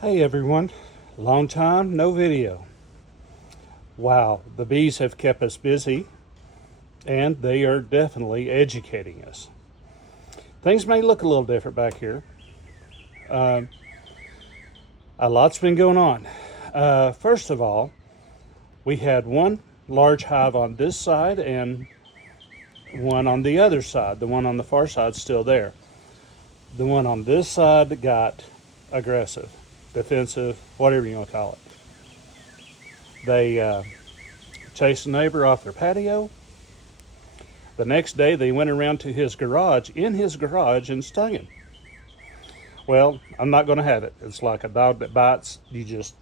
Hey everyone, long time no video. Wow, the bees have kept us busy and they are definitely educating us. Things may look a little different back here. A lot's been going on. First of all, we had one large hive on this side and one on the other side. The one on the far side is still there. The one on this side got aggressive, defensive, whatever you want to call it. They chased a neighbor off their patio. The next day, they went around to his garage, and stung him. Well, I'm not going to have it. It's like a dog that bites. You just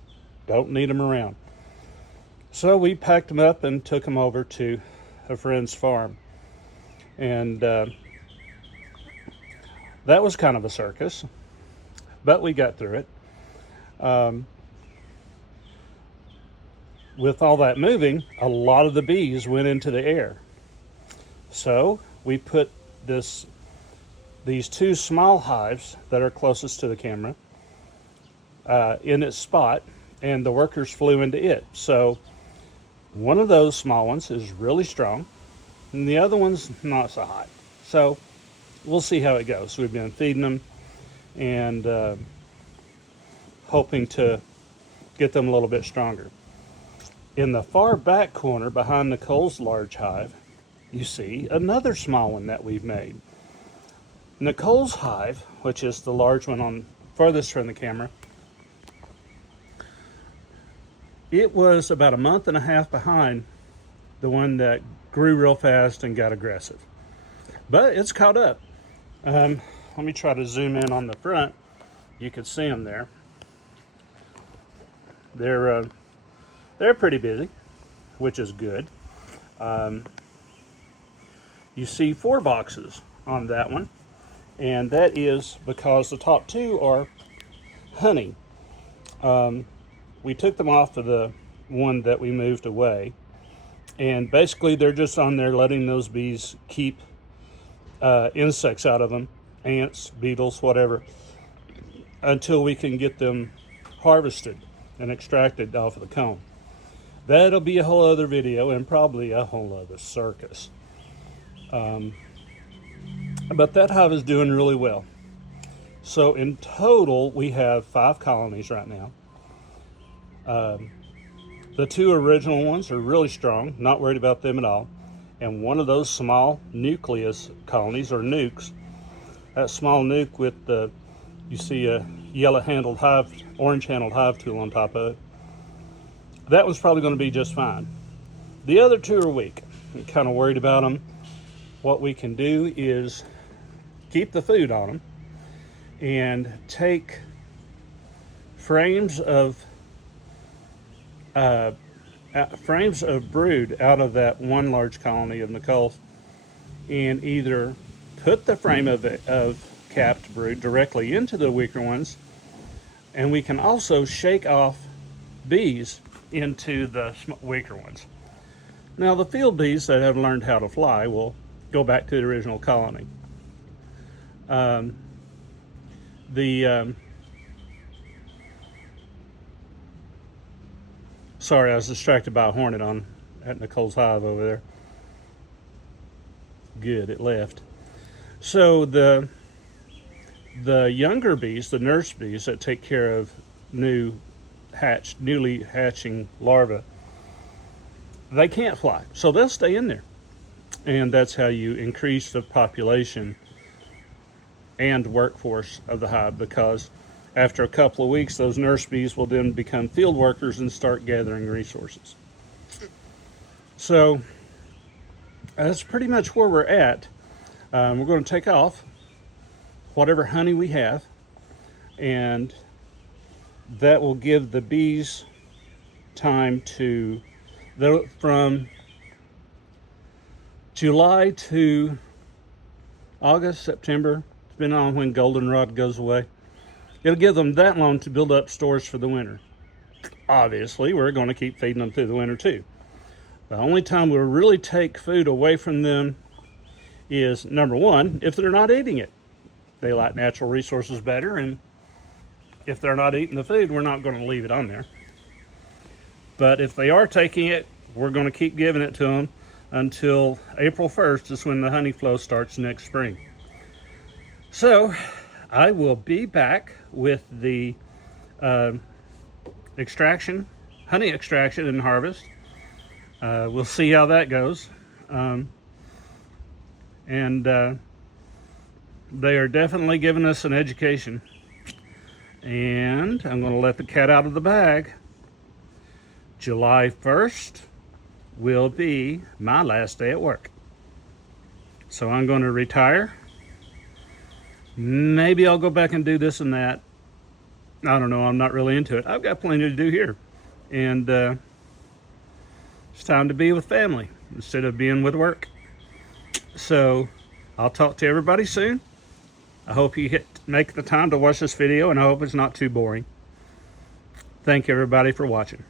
don't need them around. So we packed them up and took them over to a friend's farm. And that was kind of a circus, but we got through it. With all that moving, a lot of the bees went into the air. So we put these two small hives that are closest to the camera in its spot, and the workers flew into it. So one of those small ones is really strong, and the other one's not so hot. So we'll see how it goes. We've been feeding them and hoping to get them a little bit stronger. In the far back corner behind Nicole's large hive, you see another small one that we've made. Nicole's hive, which is the large one on furthest from the camera, it was about a month and a half behind the one that grew real fast and got aggressive. But it's caught up. Let me try to zoom in on the front. You can see them there. They're pretty busy, which is good. You see 4 boxes on that one, and that is because the top 2 are honey. We took them off of the one that we moved away, and basically they're just on there letting those bees keep insects out of them, ants, beetles, whatever, until we can get them harvested and extracted off of the comb. That'll be a whole other video and probably a whole other circus. But that hive is doing really well. So in total, we have 5 colonies right now. The 2 original ones are really strong, not worried about them at all. And one of those small nucleus colonies, or nukes, that small nuke with you see a yellow-handled hive, orange-handled hive tool on top of it, that one's probably going to be just fine. The other 2 are weak. I'm kind of worried about them. What we can do is keep the food on them and take frames of brood out of that one large colony of Nicole's, and either put the frame of capped brood directly into the weaker ones, and we can also shake off bees into the weaker ones. Now the field bees that have learned how to fly will go back to the original colony. Sorry, I was distracted by a hornet at Nicole's hive over there. Good, it left. So the younger bees, the nurse bees that take care of newly hatching larvae, they can't fly, so they'll stay in there. And that's how you increase the population and workforce of the hive, because after a couple of weeks, those nurse bees will then become field workers and start gathering resources. So that's pretty much where we're at. We're going to take off whatever honey we have, and that will give the bees time to, from July to August, September, depending on when goldenrod goes away. It'll give them that long to build up stores for the winter. Obviously, we're going to keep feeding them through the winter too. The only time we'll really take food away from them is, number one, if they're not eating it. They like natural resources better, and if they're not eating the food, we're not going to leave it on there. But if they are taking it, we're going to keep giving it to them until April 1st is when the honey flow starts next spring. So I will be back with the extraction, honey extraction and harvest. We'll see how that goes. They are definitely giving us an education. And I'm going to let the cat out of the bag. July 1st will be my last day at work. So I'm going to retire. Maybe I'll go back and do this and that. I don't know. I'm not really into it. I've got plenty to do here. And it's time to be with family instead of being with work. So I'll talk to everybody soon. I hope you make the time to watch this video, and I hope it's not too boring. Thank you everybody for watching.